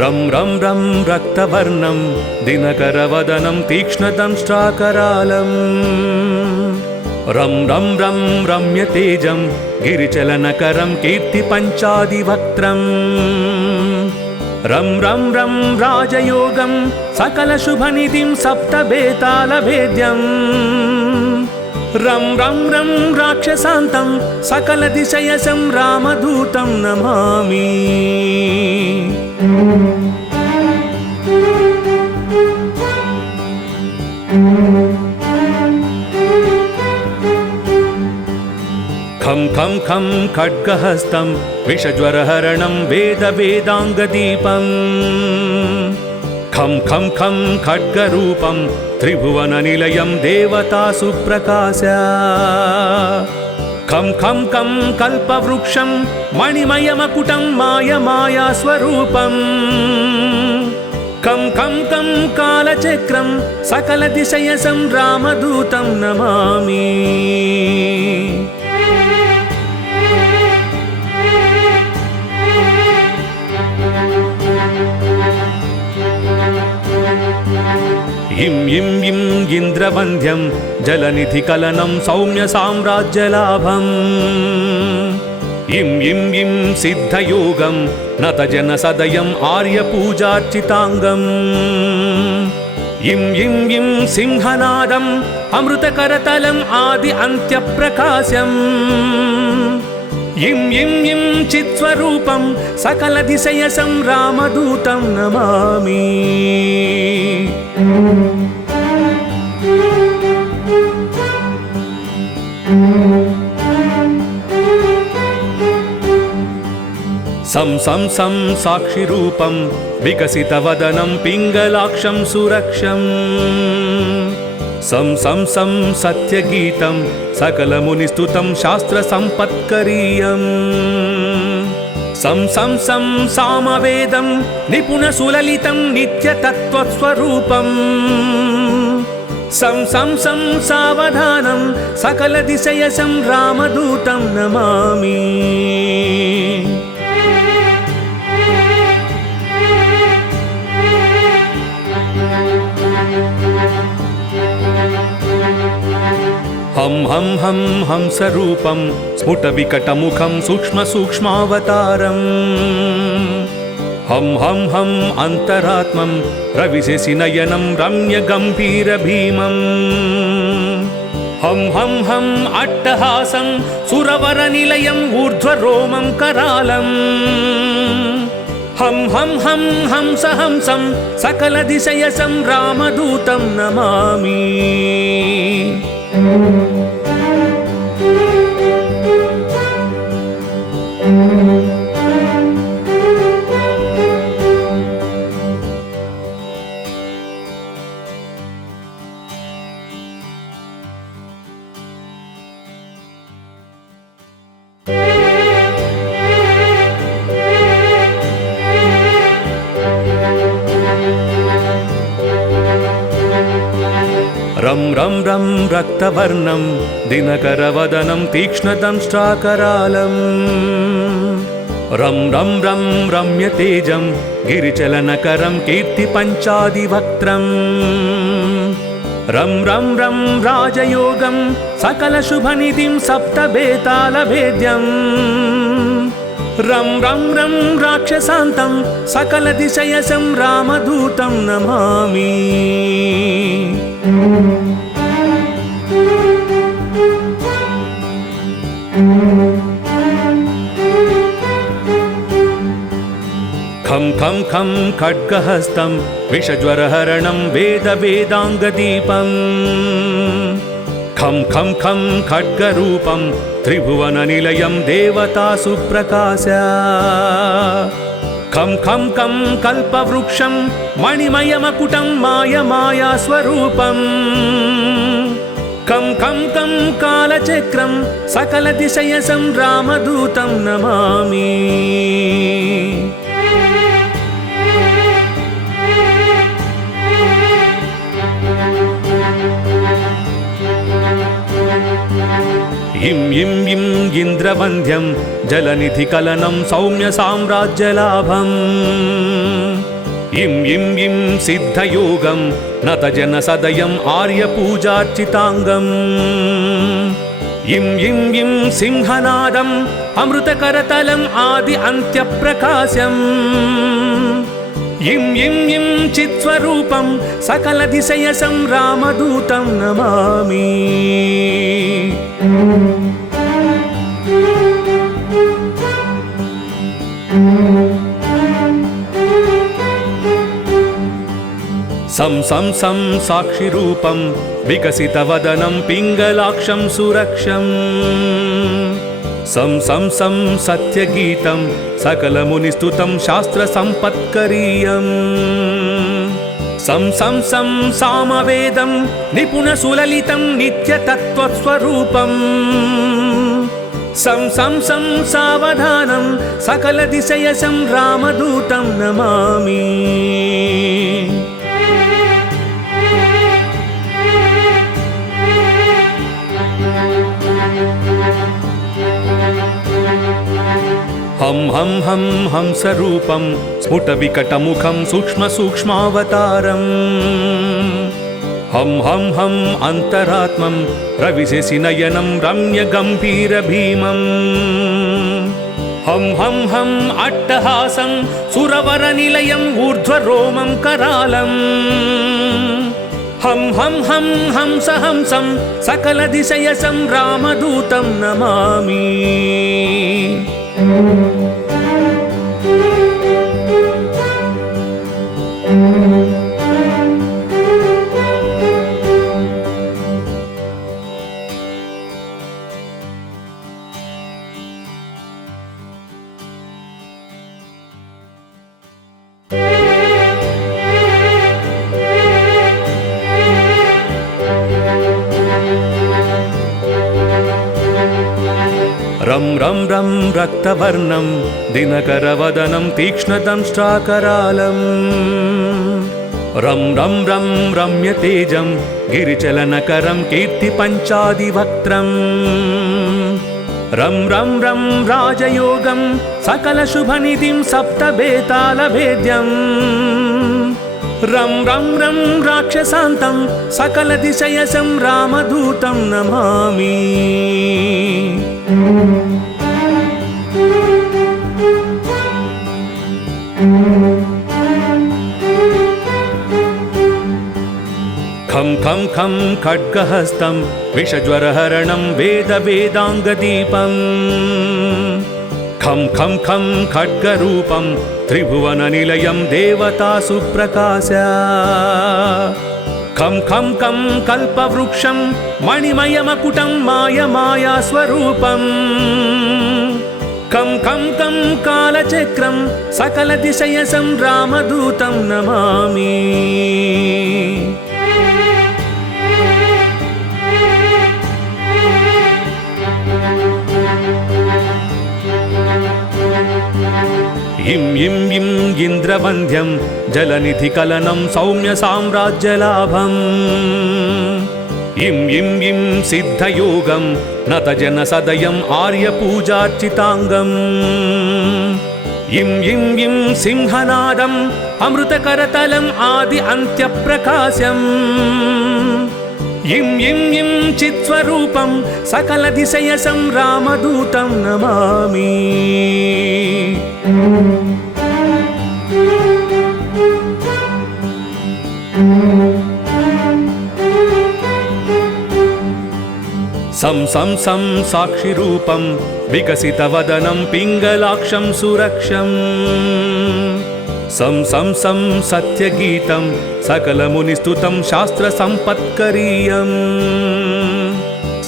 रं रं रं रक्तवर्णं दिनकरवदनं तीक्ष्णदंष्ट्राकरालं रं रं रं रम्यतेजं गिरिचलनकरं कीर्तिपञ्चादिवक्त्रम् रं रं रं राजयोगं सकलशुभनिधिं सप्तबेतालभेद्यम् रं रं रं राक्षसान्तं सकलदिशयसं रामदूतं नमामि। खं खं खं खड्गहस्तं विषज्वरहरणं वेदवेदाङ्गदीपं खं खं खं खड्गरूपं त्रिभुवननिलयं देवतासु प्रकाश खं खं खं कल्पवृक्षं मणिमयमकुटं मायमायास्वरूपम् खं खं खं कालचक्रं सकलदिशयसं रामदूतं नमामि। इं इं इं इन्द्रवन्द्यं जलनिधिकलनं सौम्यसाम्राज्यलाभम् इं इं इं सिद्धयोगं नतजनसदयम् आर्यपूजार्चिताङ्गम् इं इं इं सिंहनादम् अमृतकरतलम् आदि अन्त्यप्रकाशम् इं इं इं चित्स्वरूपं सकलदिशयसं रामदूतं नमामि। सं सं सं साक्षिरूपं विकसितवदनं पिङ्गलाक्षं सुरक्षम् सं सं सं सत्यगीतं सकलमुनिस्तुतं शास्त्रसम्पत्करीयम् सं सं सं सामवेदं निपुणसुललितं नित्यतत्त्वस्वरूपम् सं सं सं सावधानं सकलदिशयसं रामदूतं नमामि। हं हं हं हंसरूपं स्फुटविकटमुखं सूक्ष्मसूक्ष्मावतारम् हं हं हं अन्तरात्मं रविशशिनयनं रम्यगम्भीरभीमम् हं हं हं अट्टहासं सुरवरनिलयम् ऊर्ध्वरोमं करालम् हं हं हं हंसहंसं सकलदिशयसं रामदूतं नमामि। रं रं रं रक्तवर्णं दिनकरवदनं तीक्ष्णदंष्ट्राकरालं रं रं रं रम्यतेजं गिरिचलनकरं कीर्तिपञ्चादिवक्त्रम् रं रं रं राजयोगं सकलशुभनिधिं सप्तबेतालभेद्यम् रं रं रं राक्षसान्तं सकलदिशयसं रामदूतं नमामि। खं खं खं खड्गहस्तं विषज्वरहरणं वेदवेदाङ्गदीपम् खं खं खं खड्गरूपं त्रिभुवननिलयं देवतासु प्रकाश खं खं खं कल्पवृक्षं मणिमयमकुटं मायमायास्वरूपम् खं खं खं कालचक्रं सकलदिशयसं रामदूतं नमामि। इं इं इं इन्द्रवन्द्यं जलनिधिकलनं सौम्यसाम्राज्यलाभम् इं इं इं सिद्धयोगं नतजनसदयम् आर्यपूजार्चिताङ्गम् इं इं इं सिंहनादम् अमृतकरतलम् आदि अन्त्यप्रकाशम् इं इं इं चित्स्वरूपं सकलदिशयसं रामदूतं नमामि। सं सं सं साक्षिरूपं विकसितवदनं पिङ्गलाक्षं सुरक्षम् सं सं सं सत्यगीतं सकलमुनिस्तुतं शास्त्रसम्पत्करीयम् सं सं सं सामवेदं निपुणसुललितं नित्यतत्त्वस्वरूपम् सं सं सं सावधानं सकलदिशयसं रामदूतं नमामि। हं हं हं हंसरूपं स्फुटविकटमुखं सूक्ष्मसूक्ष्मावतारम् हं हं हं अन्तरात्मं रविशशिनयनं रम्यगम्भीरभीमम् हं हं हं अट्टहासं सुरवरनिलयम् ऊर्ध्वरोमं करालम् हं हं हं हंसहंसं सकलदिशयसं रामदूतं नमामि। रं रं रं रक्तवर्णं दिनकरवदनं तीक्ष्णदंष्ट्राकरालम् रं रं रं रम्यतेजं गिरिचलनकरं कीर्तिपञ्चादिवक्त्रम् रं रं रं राजयोगं सकलशुभनिधिं सप्तबेतालभेद्यम् रं रं रं राक्षसान्तं सकलदिशयसं रामदूतं नमामि। खं खं खं खड्गहस्तं विषज्वरहरणं वेदवेदाङ्गदीपम् खं खं खं खड्गरूपं त्रिभुवननिलयं देवतासु प्रकाश खं खं खं कल्पवृक्षं मणिमयमकुटं मायमायास्वरूपम् खं खं खं कालचक्रं सकलदिशयसं रामदूतं नमामि। इं इं इं इन्द्रवन्द्यं जलनिधिकलनं सौम्यसाम्राज्यलाभम् इं इं इं सिद्धयोगं नतजनसदयम् आर्यपूजार्चिताङ्गम् इं इं इं सिंहनादम् अमृतकरतलम् आदि अन्त्यप्रकाशम् इं इं इं चित्स्वरूपं सकलदिशयसं रामदूतं नमामि। सं सं सं साक्षिरूपं विकसितवदनं पिङ्गलाक्षं सुरक्षम् सं सं सं सत्यगीतं सकलमुनिस्तुतं शास्त्रसम्पत्करीयम्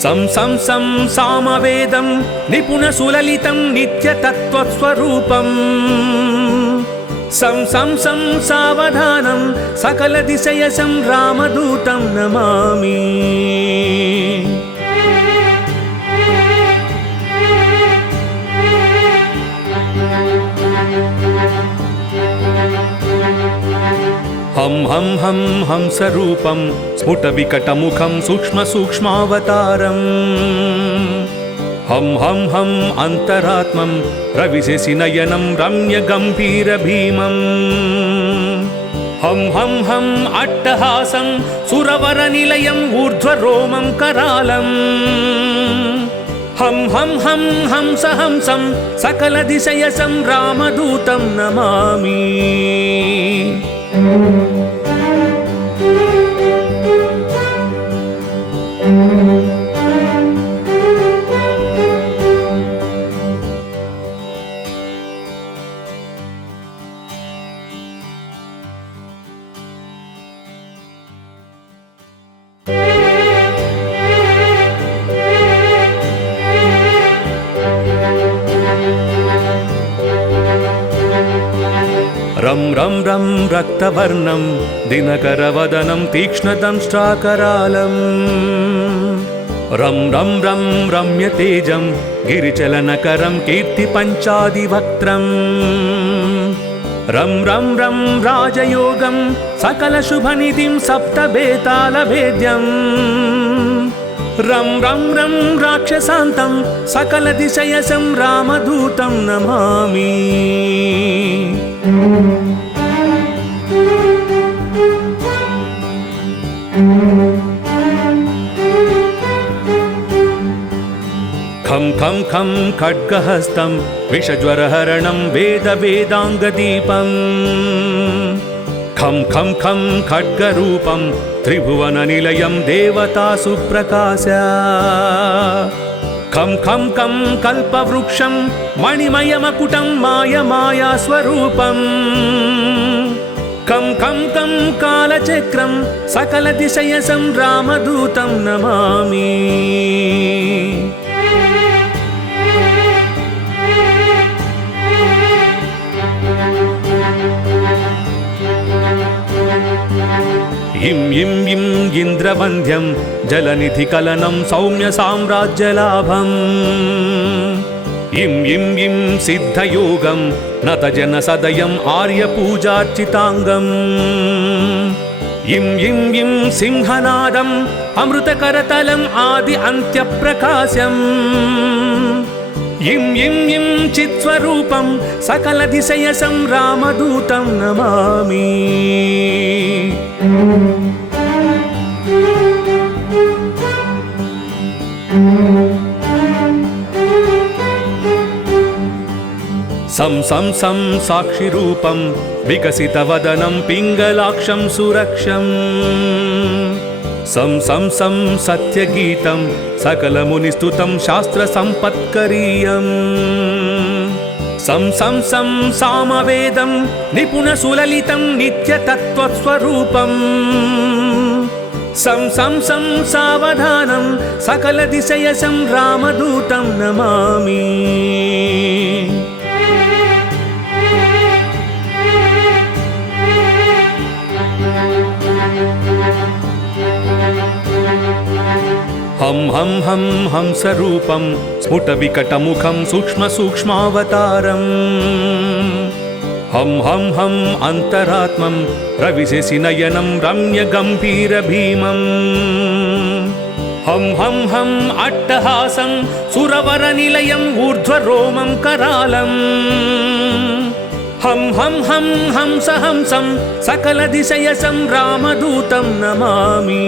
सं सं सं सामवेदं निपुणसुललितं नित्यतत्त्वस्वरूपम् सं सं सं सावधानं सकलदिशयसं रामदूतं नमामि। हं हं हं हंसरूपं स्फुटविकटमुखं सूक्ष्मसूक्ष्मावतारम् हं हं हं अन्तरात्मं रविशशिनयनं रम्यगम्भीरभीमम् हं हं हं अट्टहासं सुरवरनिलयं ऊर्ध्वरोमं करालम् हं हं हं हंसहंसं सकलदिशयसं रामदूतं नमामि रं रं रं रक्तवर्णं दिनकरवदनं तीक्ष्णदंष्ट्राकरालम् रं रं रं रम्यतेजं गिरिचलनकरं कीर्तिपञ्चादिवक्त्रम् रं रं रं राजयोगं सकलशुभनिधिं सप्तबेतालभेद्यम् रं रं रं राक्षसान्तं सकलदिशयसं रामदूतं नमामि खं खं खं खड्गहस्तं विषज्वरहरणं वेदवेदाङ्गदीपम् खं खं खं खड्गरूपं त्रिभुवननिलयं देवतासु प्रकाश खं खं खं कल्पवृक्षं मणिमयमकुटं मायमायास्वरूपम् खं खं खं कालचक्रं सकलदिशयसं रामदूतं नमामि इं इं इं इन्द्रवन्द्यं जलनिधिकलनं सौम्यसाम्राज्यलाभम् इं इं इं सिद्धयोगं नतजनसदयम् आर्यपूजार्चिताङ्गम् इं इं इं सिंहनादम् अमृतकरतलम् आदि अन्त्यप्रकाशम् इं इं इं चित्स्वरूपं सकलदिशयसं रामदूतं नमामि सं सं सं साक्षिरूपं विकसितवदनं पिङ्गलाक्षं सुरक्षम् सं सं सं सत्यगीतं सकलमुनिस्तुतं शास्त्रसम्पत्करीयम् सं सं सं सामवेदं निपुणसुललितं नित्यतत्त्वस्वरूपम् सं सं सं सावधानं सकलदिशयसं रामदूतं नमामि हं हं हं हंसरूपं स्फुटविकटमुखं सूक्ष्मसूक्ष्मावतारम् हं हं हं अन्तरात्मं रविशशिनयनं रम्यगम्भीरभीमम् हं हं हं अट्टहासं सुरवरनिलयम् ऊर्ध्वरोमं करालम् हं हं हं हंसहंसं सकलदिशयसं रामदूतं नमामि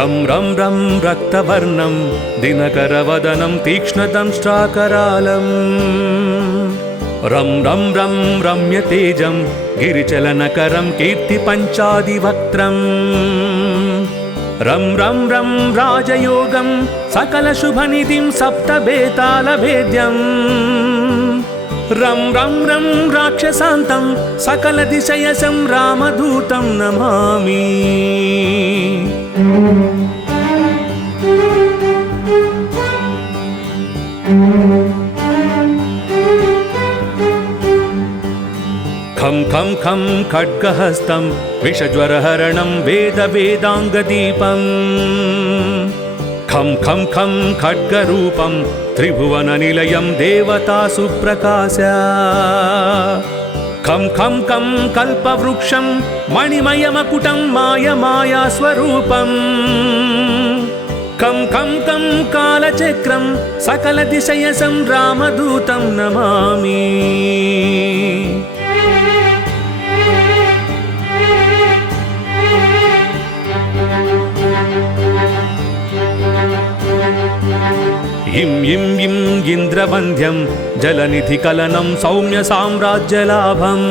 रं रं रं रक्तवर्णं दिनकरवदनं तीक्ष्णदंष्ट्राकरालम् रं रं रं रम्यतेजं गिरिचलनकरं कीर्तिपञ्चादिवक्त्रम् रं रं रं राजयोगं सकलशुभनिधिं सप्तबेतालभेद्यम् रं रं रं राक्षसान्तं सकलदिशयसं रामदूतं नमामि खं खं खं खड्गहस्तं विषज्वरहरणं वेदवेदाङ्गदीपम् खं खं खं खड्गरूपं त्रिभुवननिलयं देवतासु प्रकाश खं खं खं कल्पवृक्षं मणिमयमकुटं मायमायास्वरूपम् खं खं खं कालचक्रं सकलदिशयसं रामदूतं नमामि इं इं इं इन्द्रवन्द्यं जलनिधिकलनं सौम्यसाम्राज्यलाभम्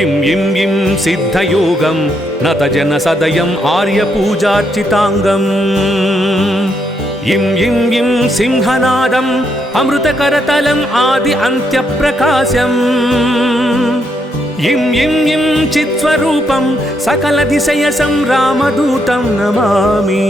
इं इं इं सिद्धयोगं नतजनसदयम् आर्यपूजार्चिताङ्गम् इं इं इं सिंहनादम् अमृतकरतलम् आदि अन्त्यप्रकाशम् इं इं इं चित्स्वरूपं सकलदिशयसं रामदूतं नमामि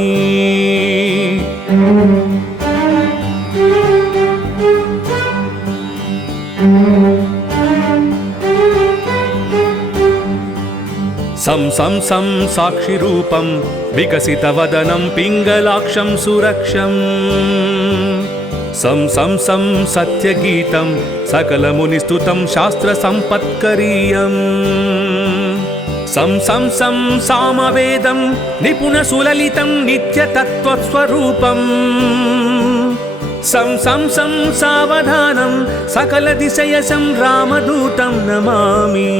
सं सं सं साक्षिरूपं विकसितवदनं पिङ्गलाक्षं सुरक्षम् सं सं सं सत्यगीतं सकलमुनिस्तुतं शास्त्रसम्पत्करीयम् सं सं सं सामवेदं निपुणसुललितं नित्यतत्त्वस्वरूपम् सं सं सं सावधानं सकलदिशयसं रामदूतं नमामि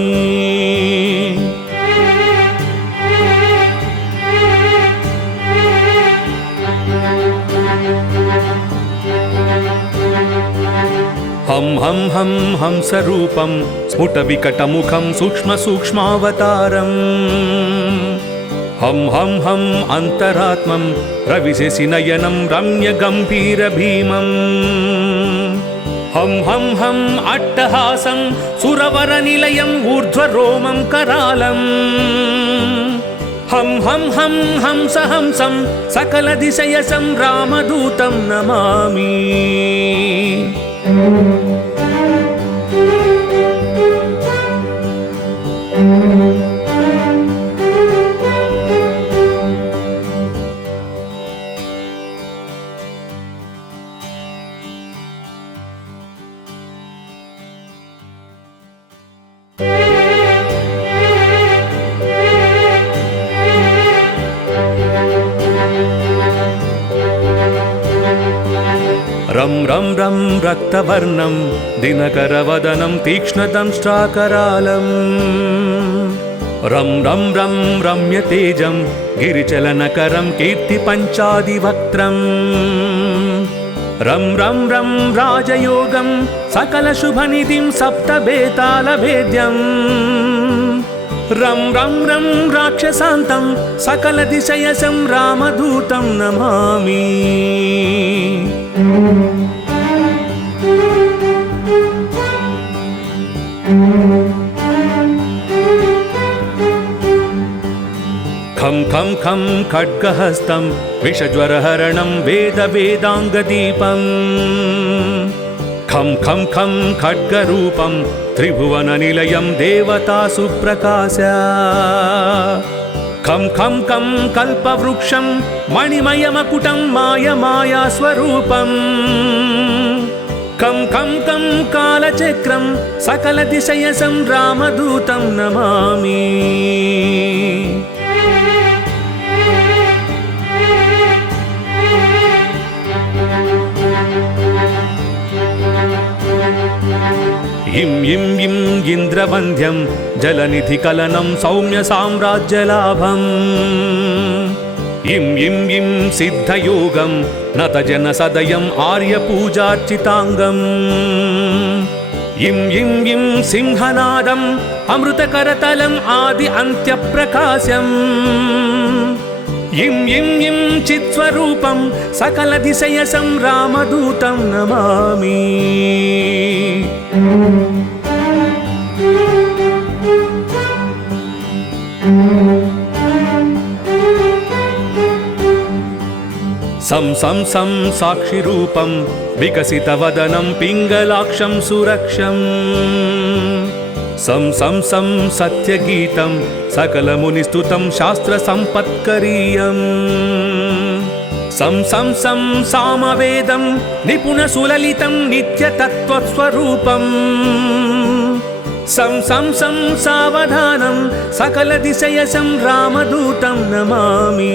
हं हं हं हंसरूपं स्फुटविकटमुखं सूक्ष्मसूक्ष्मावतारम् हं हं हं अन्तरात्मं रविशशिनयनं रम्यगम्भीरभीमम् हं हं हं अट्टहासं सुरवरनिलयम् ऊर्ध्वरोमं करालम् हं हं हं हंसहंसं सकलदिशयसं रामदूतं नमामि रं रं रं रक्तवर्णं दिनकरवदनं तीक्ष्णदंष्ट्राकरालम् रं रं रं रम्यतेजं गिरिचलनकरं कीर्तिपञ्चादिवक्त्रम् रं रं रं राजयोगं सकलशुभनिधिं सप्तबेतालभेद्यम् रं रं रं राक्षसान्तं सकलदिशयसं रामदूतं नमामि खं खं खं खड्गहस्तं विषज्वरहरणं वेदवेदाङ्गदीपम् खं खं खं खड्गरूपं त्रिभुवननिलयं देवतासु प्रकाश खं खं खं कल्पवृक्षं मणिमयमकुटं मायमायास्वरूपम् खं खं खं कालचक्रं सकलदिशयसं रामदूतं नमामि इं इं इं సం సం సం సత్యగీతం సకలమునిస్తుతం శాస్త్రసంపత్కరీయం సం సం సం సామవేదం నిపుణసులలితం నిత్యతత్వస్వరూపం సం సం సం సావధానం సకలదిశయసం రామదూతం నమామి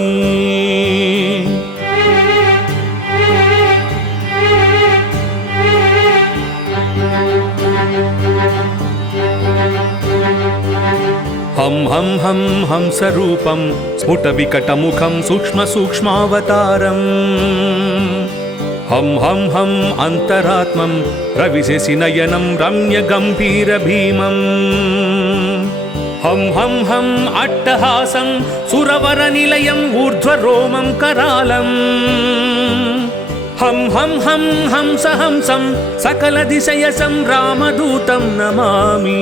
హం హం హం హంసరూపం స్ఫుటవికటముఖం సూక్ష్మసూక్ష్మావతారం హం హం హం అంతరాత్మం రవిశశినయనం రమ్యగంభీరభీమం హం హం హం అట్టహాసం సురవరనిలయం ఊర్ధ్వరోమం కరాళం హం హం హం హంసహంసం సకలదిశయసం రామదూతం నమామి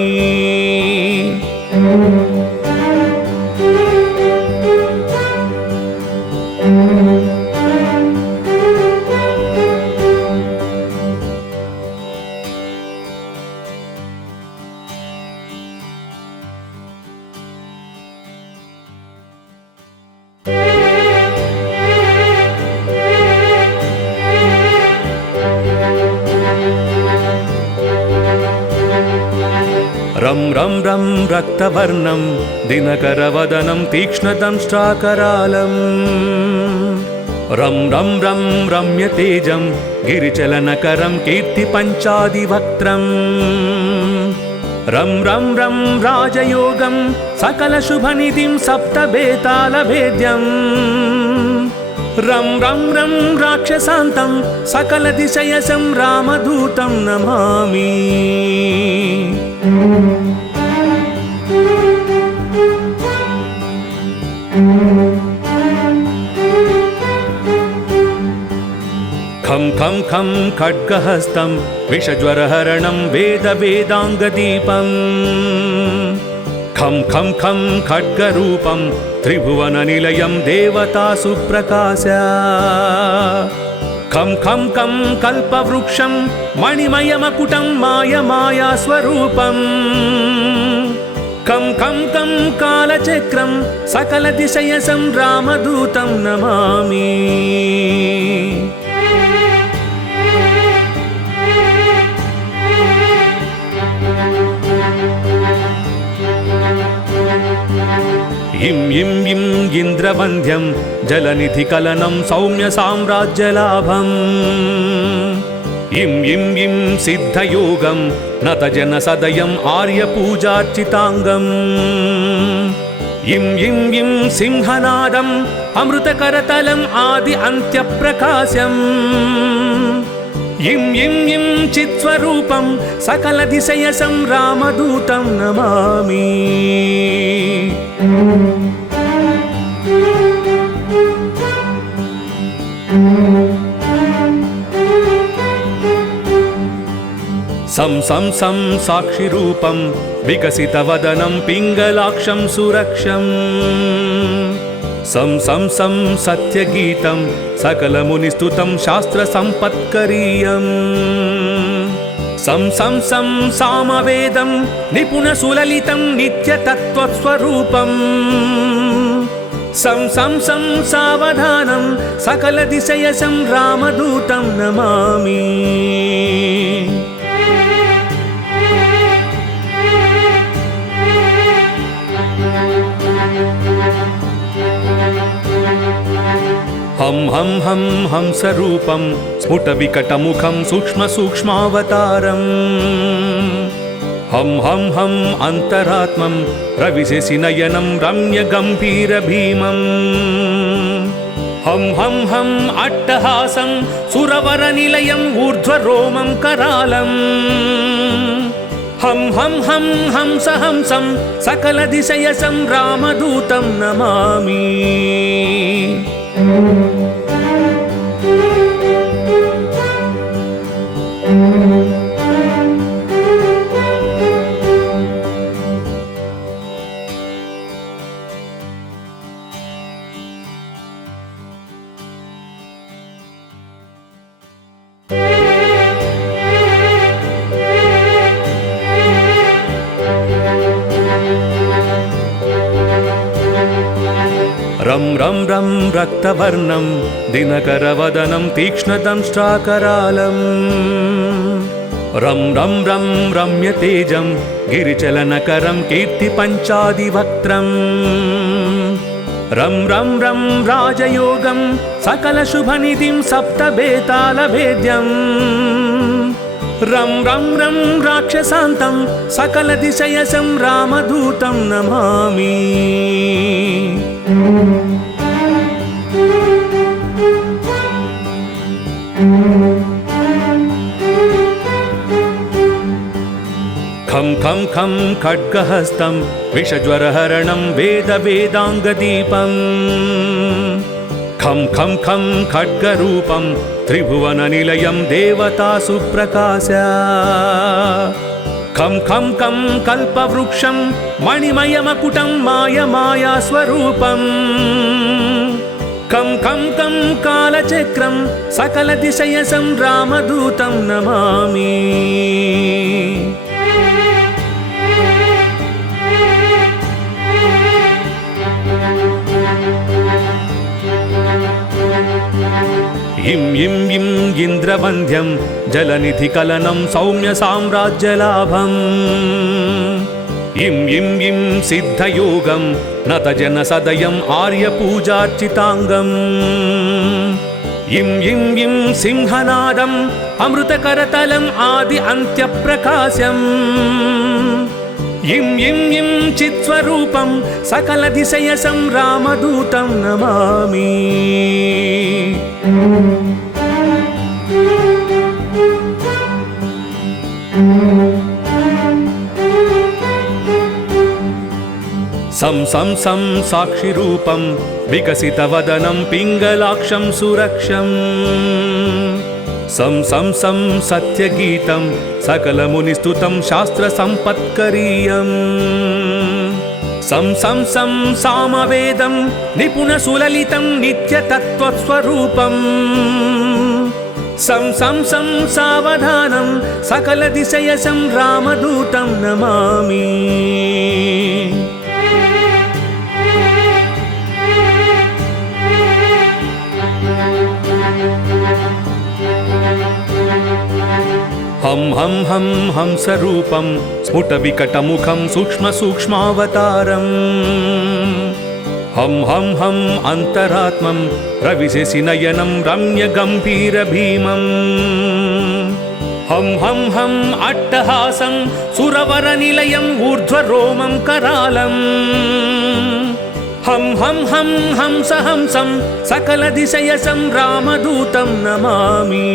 రం రం రం రక్తవర్ణం దినకరవదనం తీక్ష్ణదంష్ట్రాకరాళం రం రం రం రమ్యతేజం గిరిచలనకరం కీర్తిపంచాదివక్త్రం రం రం రం రాజయోగం సకలశుభనిధిం సప్తబేతాళభేద్యం రం రం రం రాక్షసాంతం సకలదిశయసం రామదూతం నమామి ఖం ఖం ఖం ఖడ్గహస్తం విషజ్వరహరణం వేదాంగదీపం ఖం ఖం ఖం ఖడ్గరూపం త్రిభువననిలయం దేవతాసు ప్రకాశ ఖం ఖం ఖం కల్పవృక్షం మణిమయమకుటం మాయమాయాస్వరూపం ఖం ఖం ఖం కాలచక్రం సకలదిశయసం రామదూతం నమామి ఇం ఇం ఇం ఇంద్రవంద్యం జలనిధికలనం సౌమ్య సామ్రాజ్యలాభం ఇం ఇం ఇం సిద్ధయోగం నతజన సదయం ఆర్యపూజార్చితాంగం ఇం ఇం ఇం సింహనాదం అమృతకరతలం ఆది అంత్యప్రకాశం ఇం ఇం ఇం చిత్స్వరూపం సకలదిశయసం రామదూతం నమామి సం సం సం సాక్షిరూపం వికసితవదనం పింగళాక్షం సురక్షం సం సం సం సత్యగీతం సకలమునిస్తుతం శాస్త్రసంపత్కరీయం సం సం సం సామవేదం నిపుణసులలితం నిత్యతత్వస్వరూపం సం సం సం సావధానం సకలదిశయసం రామదూతం నమామి హం హం హం హంసరూపం స్ఫుటవికటముఖం సూక్ష్మసూక్ష్మావతారం హం హం హం అంతరాత్మం రవిశశినయనం రమ్యగంభీరభీమం హం హం హం అట్టహాసం సురవరనిలయం ఊర్ధ్వరోమం కరాళం హం హం హం హంసహంసం సకలదిశయసం రామదూతం నమామి रं रं रं रक्तवर्णं दिनकरवदनं तीक्ष्णदंष्ट्राकरालम् रं रं रं रम्यतेजं गिरिचलनकरं कीर्तिपञ्चादिवक्त्रम् रं रं रं राजयोगं सकलशुभनिधिं सप्तबेतालभेद्यम् रं रं रं राक्षसान्तं सकलदिशयसं रामदूतं नमामि। खं खं खं खड्गहस्तं विषज्वरहरणं वेदवेदाङ्गदीपम् खं खं खं खड्गरूपं त्रिभुवननिलयं देवतासु प्रकाश खं खं खं कल्पवृक्षं मणिमयमकुटं मायमायास्वरूपम् खं खं खं कालचक्रं सकलदिशयसं रामदूतं नमामि। इं इं इं इन्द्रवन्द्यं जलनिधिकलनं सौम्यसाम्राज्यलाभम् इं इं इं सिद्धयोगं नतजनसदयम् आर्यपूजार्चिताङ्गम् इं इं इं सिंहनादम् अमृतकरतलम् आदि अन्त्यप्रकाशम् इं इं इं चित्स्वरूपं सकलदिशयसं रामदूतं नमामि। सं सं सं साक्षिरूपं विकसितवदनं पिङ्गलाक्षं सुरक्षम् सं सं सं सत्यगीतं सकलमुनिस्तुतं शास्त्रसम्पत्करीयम् सं सं सं सामवेदं निपुणसुललितं नित्यतत्त्वस्वरूपम् सं सं सं सावधानं सकलदिशयसं रामदूतं नमामि। हं हं हं हंसरूपं स्फुटविकटमुखं सूक्ष्मसूक्ष्मावतारम् हं हं हं अन्तरात्मं रविशशिनयनं रम्यगम्भीरभीमम् हं हं हं अट्टहासं सुरवरनिलयम् ऊर्ध्वरोमं करालम् हं हं हं हंसहंसं सकलदिशयसं रामदूतं नमामि।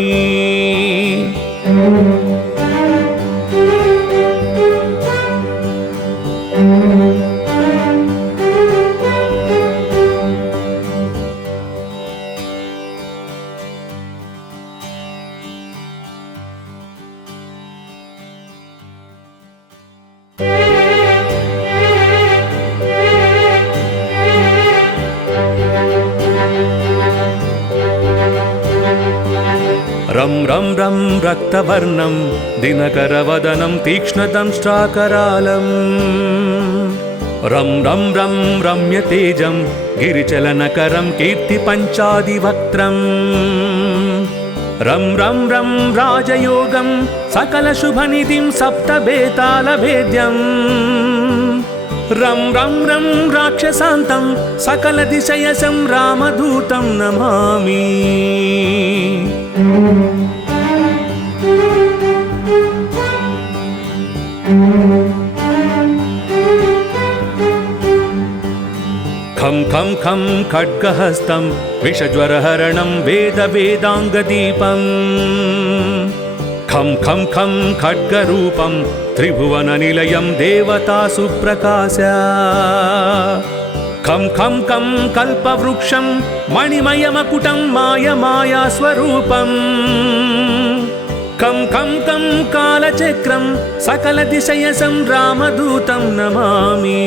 रं रं रं रक्तवर्णं दिनकरवदनं तीक्ष्णदंष्ट्राकरालम् रं रं रं रम्यतेजं गिरिचलनकरं कीर्तिपञ्चादिवक्त्रम् रं रं रं राजयोगं सकलशुभनिधिं सप्तबेतालभेद्यम् रं रं रं राक्षसान्तं सकलदिशयसं रामदूतं नमामि। खं खं खं खड्गहस्तं विषज्वरहरणं वेदवेदाङ्गदीपम् खं खं खं खड्गरूपं त्रिभुवननिलयं देवतासु प्रकाश खं खं खं कल्पवृक्षं मणिमयमकुटं मायमायास्वरूपम् खं खं खं कालचक्रं सकलदिशयसं रामदूतं नमामि।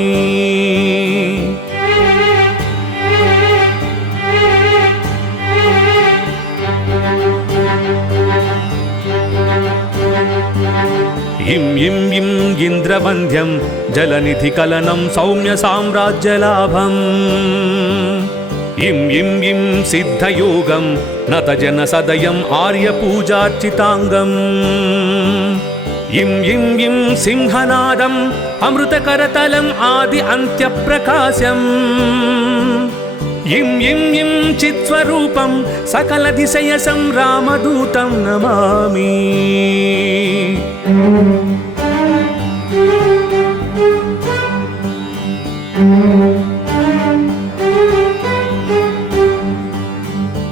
इं इं इं इन्द्रवन्द्यं जलनिधिकलनं सौम्यसाम्राज्यलाभम् इं इं इं सिद्धयोगं नतजनसदयम् आर्यपूजार्चिताङ्गम् इं इं इं सिंहनादम् अमृतकरतलम् आदि अन्त्यप्रकाशम् इं इं इं चित्स्वरूपं सकलदिशयसं रामदूतं नमामि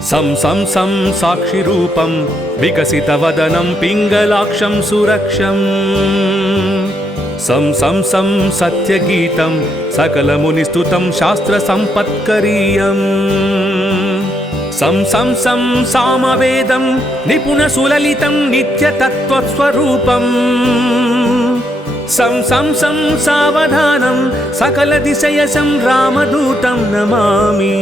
सं सं सं साक्षिरूपं विकसितवदनं पिङ्गलाक्षं सुरक्षम् सं सं सं सत्यगीतं सकलमुनिस्तुतं शास्त्रसम्पत्करीयम् सं सं सं सामवेदं निपुणसुललितं नित्यतत्त्वस्वरूपम् सं सं सं सावधानं सकलदिशयसं रामदूतं नमामि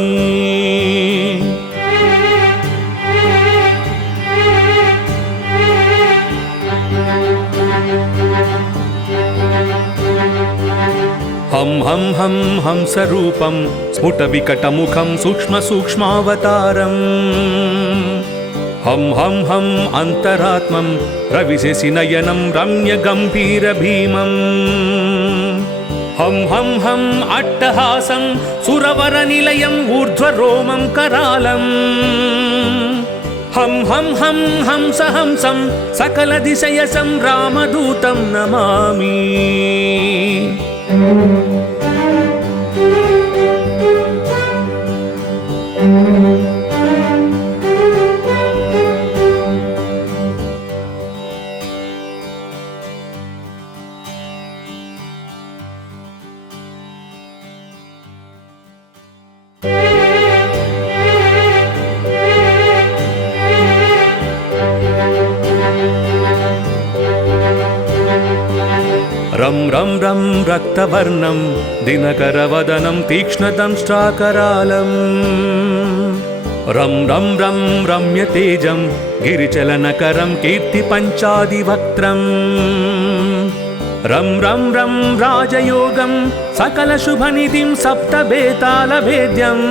हं हं हं हंसरूपं स्फुटविकटमुखं सूक्ष्मसूक्ष्मावतारम् हं हं हं अन्तरात्मं रविशशिनयनं रम्यगम्भीरभीमम् हं हं हं अट्टहासं सुरवरनिलयम् ऊर्ध्वरोमं करालम् हं हं हं हंसहंसं सकलदिशयसं रामदूतं नमामि रं रं रं रक्तवर्णं दिनकरवदनं तीक्ष्णदंष्ट्राकरालम् रं रं रं रम्यतेजं गिरिचलनकरं कीर्तिपञ्चादिवक्त्रम् रं रं रं राजयोगं सकलशुभनिधिं सप्तबेतालभेद्यम्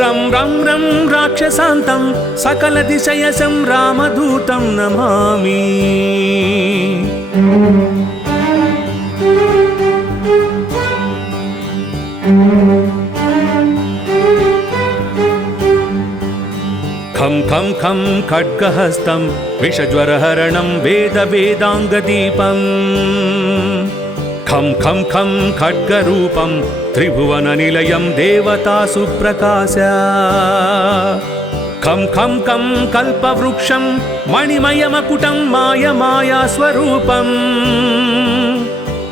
रं रं रं राक्षसान्तं सकलदिशयसं रामदूतं नमामि खं खं खं खड्गहस्तं विषज्वरहरणं वेदवेदाङ्गदीपम् खं खं खं खड्गरूपं त्रिभुवननिलयं देवतासु प्रकाश खं खं खं कल्पवृक्षं मणिमयमकुटं मायमायास्वरूपम्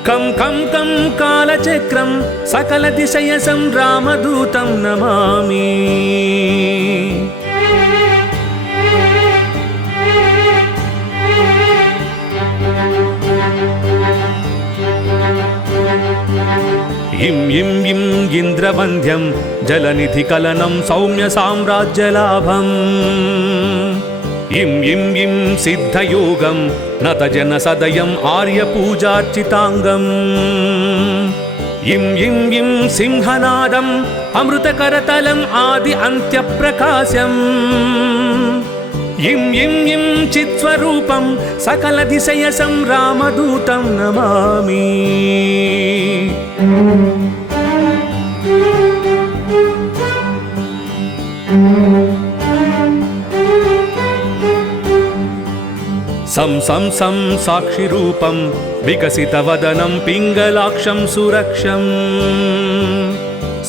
खं खं खं कालचक्रं सकलदिशयसं रामदूतं नमामि इं इं इं इन्द्रवन्द्यं जलनिधिकलनं सौम्यसाम्राज्यलाभम् इं इं इं सिद्धयोगं नतजनसदयम् आर्यपूजार्चिताङ्गम् इं इं इं सिंहनादम् अमृतकरतलम् आदि अन्त्यप्रकाशम् इं इं इं चित्स्वरूपं सकलदिशयसं रामदूतं नमामि सं सं सं साक्षिरूपं विकसितवदनं पिङ्गलाक्षं सुरक्षम्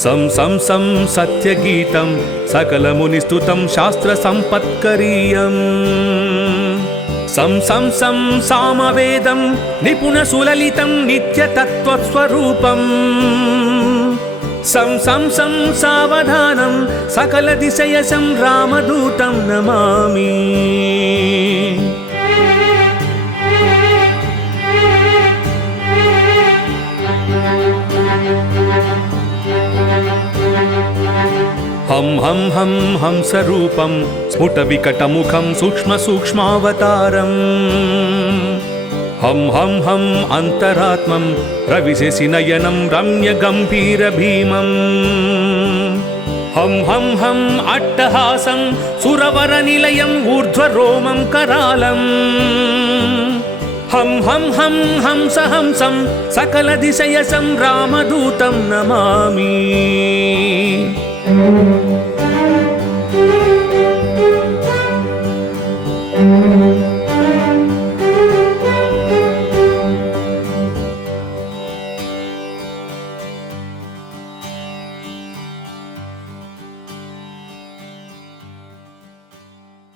सं सं सं सत्यगीतं सकलमुनिस्तुतं शास्त्रसम्पत्करीयम् सं सं सं सामवेदं निपुणसुललितं नित्यतत्त्वस्वरूपम् सं सं सं सावधानं सकलदिशयसं रामदूतं नमामि हं हं हं हंसरूपं स्फुटविकटमुखं सूक्ष्मसूक्ष्मावतारम् హం హం హం అంతరాత్మం రవిశశినయనం రమ్య గంభీర భీమం హం హం హం అట్టహాసం సురవర నిలయం ఊర్ధ్వరోమం కరాళం హం హం హం హంస హంసం సకల దిశయసం రామదూతం నమామి